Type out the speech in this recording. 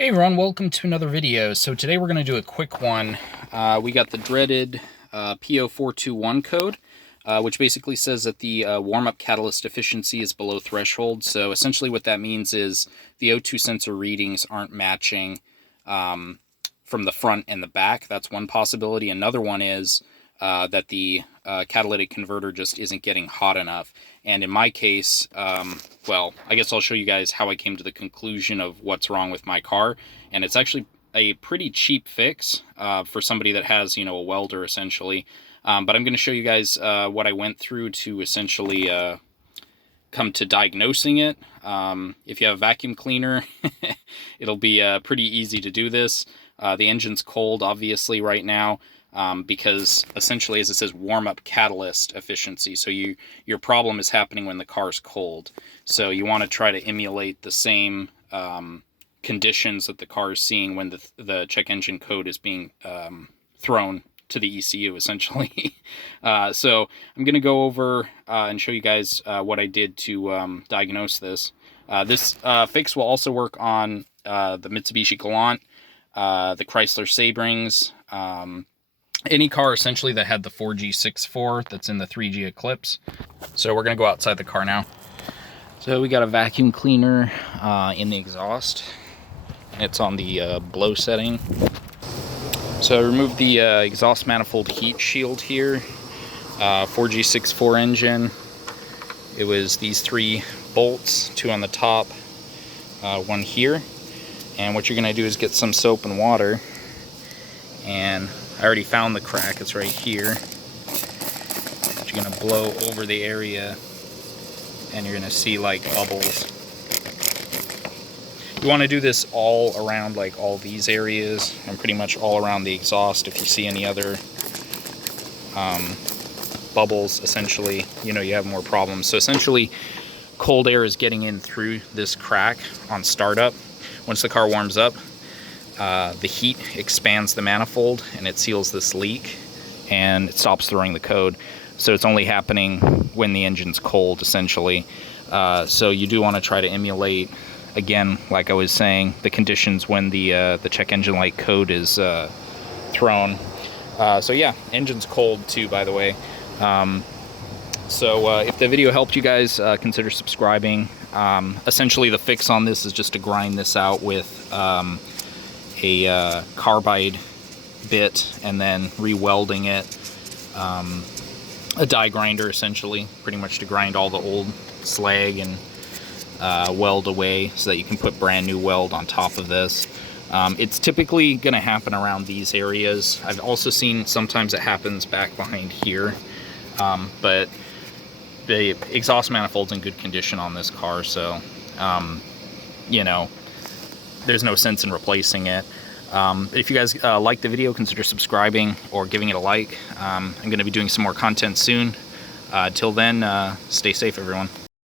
Hey everyone, welcome to another video. So today we're going to do a quick one. We got the dreaded p0421 code, which basically says that the warm-up catalyst efficiency is below threshold. So essentially what that means is the O2 sensor readings aren't matching from the front and the back. That's one possibility. Another one is that the catalytic converter just isn't getting hot enough. And in my case, well, I guess I'll show you guys how I came to the conclusion of what's wrong with my car. And it's actually a pretty cheap fix for somebody that has, you know, a welder essentially. But I'm going to show you guys what I went through to essentially come to diagnosing it. If you have a vacuum cleaner, it'll be pretty easy to do this. The engine's cold, obviously, right now. Because essentially, as it says, warm-up catalyst efficiency. So your problem is happening when the car's cold. So you want to try to emulate the same conditions that the car is seeing when the check engine code is being thrown to the ECU, essentially. So I'm going to go over and show you guys what I did to diagnose this. This fix will also work on the Mitsubishi Galant, the Chrysler Sabrings, any car essentially that had the 4G64 that's in the 3G Eclipse. So we're going to go outside the car now. So we got a vacuum cleaner in the exhaust. It's on the blow setting. So I removed the exhaust manifold heat shield here. 4G64 engine. It was these 3 bolts, 2 on the top, 1 here. And what you're going to do is get some soap and water. And I already found the crack, it's right here. But you're going to blow over the area and you're going to see like bubbles. You want to do this all around like all these areas and pretty much all around the exhaust. If you see any other bubbles, essentially, you know you have more problems. So essentially, cold air is getting in through this crack on startup. Once the car warms up, the heat expands the manifold and it seals this leak and it stops throwing the code. So it's only happening when the engine's cold, essentially. So you do want to try to emulate, again, like I was saying, the conditions when the check engine light code is thrown. So yeah, engine's cold too, by the way. So if the video helped you guys, consider subscribing. Essentially the fix on this is just to grind this out with a carbide bit and then re-welding it, a die grinder essentially, pretty much to grind all the old slag and weld away so that you can put brand new weld on top of this. It's typically going to happen around these areas. I've also seen sometimes it happens back behind here, but the exhaust manifold's in good condition on this car, so you know, there's no sense in replacing it. If you guys like the video, consider subscribing or giving it a like. I'm going to be doing some more content soon. Till then, stay safe, everyone.